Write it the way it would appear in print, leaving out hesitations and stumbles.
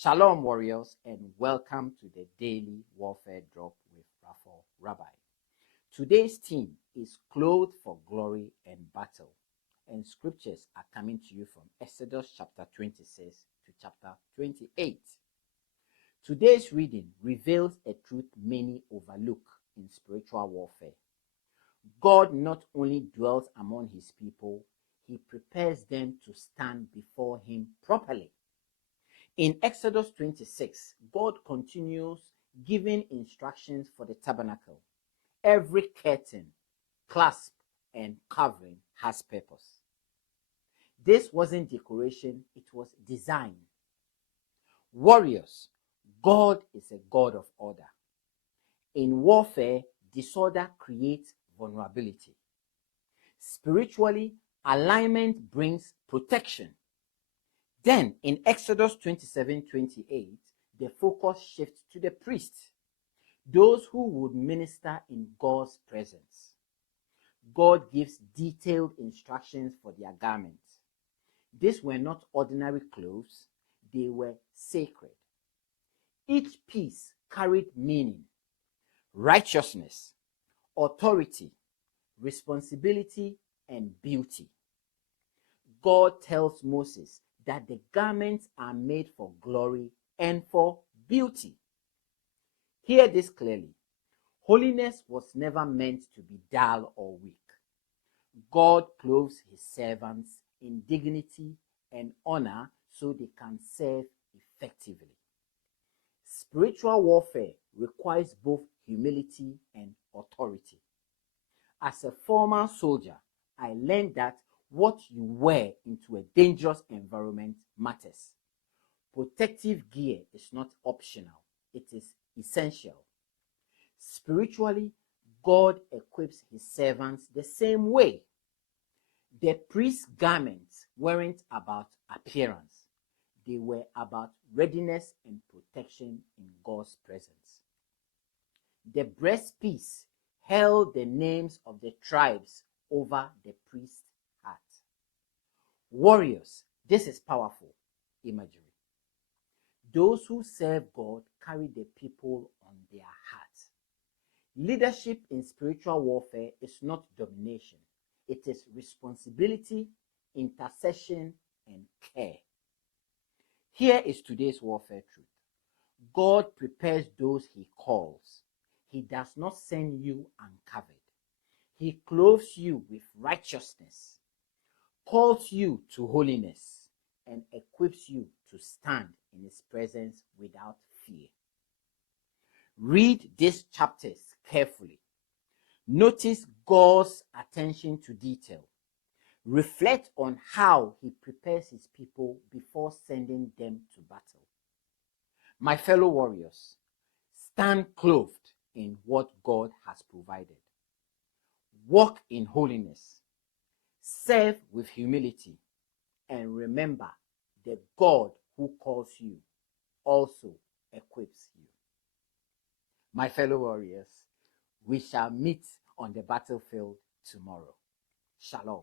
Shalom, warriors, and welcome to the Daily Warfare Drop with Raphael, Rabbi. Today's theme is Clothed for Glory and Battle, and scriptures are coming to you from Exodus chapter 26 to chapter 28. Today's reading reveals a truth many overlook in spiritual warfare. God not only dwells among his people, he prepares them to stand before him properly. In Exodus 26, God continues giving instructions for the tabernacle. Every curtain, clasp, and covering has purpose. This wasn't decoration, it was design. Warriors, God is a God of order. In warfare, disorder creates vulnerability. Spiritually, alignment brings protection. Then, in Exodus 27:28, the focus shifts to the priests, those who would minister in God's presence. God gives detailed instructions for their garments. These were not ordinary clothes, they were sacred. Each piece carried meaning, righteousness, authority, responsibility, and beauty. God tells Moses that the garments are made for glory and for beauty. Hear this clearly. Holiness was never meant to be dull or weak. God clothes his servants in dignity and honor so they can serve effectively. Spiritual warfare requires both humility and authority. As a former soldier, I learned that what you wear into a dangerous environment matters. Protective gear is not optional, it is essential. Spiritually, God equips his servants the same way. The priest's garments weren't about appearance, they were about readiness and protection in God's presence. The breastpiece held the names of the tribes over the priest's heart. Warriors, this is powerful imagery. Those who serve God carry the people on their hearts. Leadership in spiritual warfare is not domination. It is responsibility, intercession, and care. Here is today's warfare truth. God prepares those he calls. He does not send you uncovered. He clothes you with righteousness, calls you to holiness, and equips you to stand in his presence without fear. Read these chapters carefully. Notice God's attention to detail. Reflect on how he prepares his people before sending them to battle. My fellow warriors, stand clothed in what God has provided. Walk in holiness. Serve with humility. And remember, the God who calls you also equips you. My fellow warriors, we shall meet on the battlefield tomorrow. Shalom.